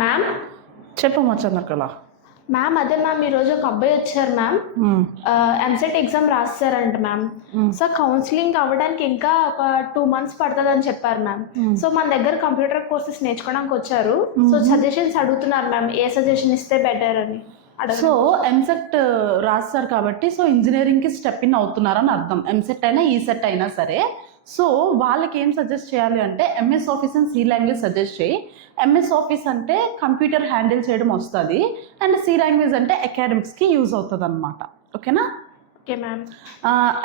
Ma'am చెప్పమ్మా Chandrakala. Ma'am అదే ma'am ఈరోజు ఒక అబ్బాయి వచ్చారు మ్యామ్. ఎంసెట్ ఎగ్జామ్ రాస్తారంట మ్యామ్. సో కౌన్సిలింగ్ అవ్వడానికి ఇంకా ఒక 2 months పడుతుందని చెప్పారు మ్యామ్. సో మన దగ్గర కంప్యూటర్ కోర్సెస్ నేర్చుకోవడానికి వచ్చారు. సో సజెషన్స్ అడుగుతున్నారు మ్యామ్, ఏ సజెషన్ ఇస్తే బెటర్ అని. సో ఎంసెట్ రాస్తారు కాబట్టి సో ఇంజనీరింగ్కి స్టెప్ ఇన్ అవుతున్నారని అర్థం. ఎంసెట్ అయినా ఈసెట్ అయినా సరే. సో వాళ్ళకి ఏం సజెస్ట్ చేయాలి అంటే MS office and C language suggest చేయి. ఎంఎస్ ఆఫీస్ అంటే కంప్యూటర్ హ్యాండిల్ చేయడం వస్తుంది, అండ్ సి లాంగ్వేజ్ అంటే అకాడమిక్స్కి యూజ్ అవుతుంది అనమాట. ఓకేనా? Okay ma'am.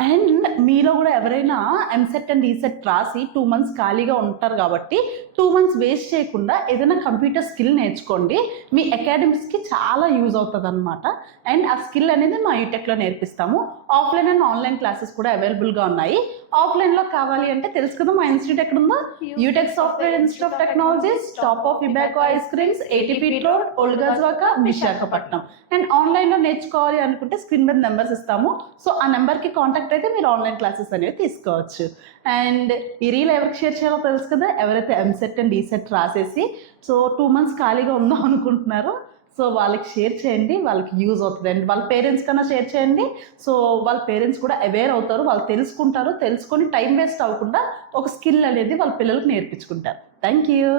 అండ్ మీలో కూడా ఎవరైనా ఎంసెట్ అండ్ ఈసెట్ రాసి 2 months ఖాళీగా ఉంటారు కాబట్టి 2 months వేస్ట్ చేయకుండా ఏదైనా కంప్యూటర్ స్కిల్ నేర్చుకోండి. మీ అకాడమిక్స్కి చాలా యూజ్ అవుతుంది అనమాట. అండ్ ఆ స్కిల్ అనేది మా యూటెక్లో నేర్పిస్తాము. ఆఫ్లైన్ అండ్ ఆన్లైన్ క్లాసెస్ కూడా అవైలబుల్గా ఉన్నాయి. ఆఫ్లైన్లో కావాలి అంటే తెలుసు కదా మా ఇన్స్టిట్యూట్ ఎక్కడ ఉందో, Utech software institute of technologies, top of Ibaco ice creams, 80 feet road, old Gajuwaka, Visakhapatnam. And ఆన్లైన్లో నేర్చుకోవాలి అనుకుంటే స్క్రీన్ మీద నెంబర్స్ ఇస్తాము. సో ఆ నెంబర్కి కాంటాక్ట్ అయితే మీరు ఆన్లైన్ క్లాసెస్ అనేవి తీసుకోవచ్చు. అండ్ ఈ రీల్ ఎవరికి షేర్ చేయాలో తెలుసు కదా, ఎవరైతే ఎంసెట్ అండ్ ఈసెట్ రాసేసి సో 2 months ఖాళీగా ఉందాం అనుకుంటున్నారో సో వాళ్ళకి షేర్ చేయండి, వాళ్ళకి యూజ్ అవుతుంది. అండ్ వాళ్ళ పేరెంట్స్ కన్నా షేర్ చేయండి. సో వాళ్ళ పేరెంట్స్ కూడా అవేర్ అవుతారు, వాళ్ళు తెలుసుకుంటారు. తెలుసుకొని టైం వేస్ట్ అవ్వకుండా ఒక స్కిల్ అనేది వాళ్ళ పిల్లలకు నేర్పించుకుంటారు. Thank you.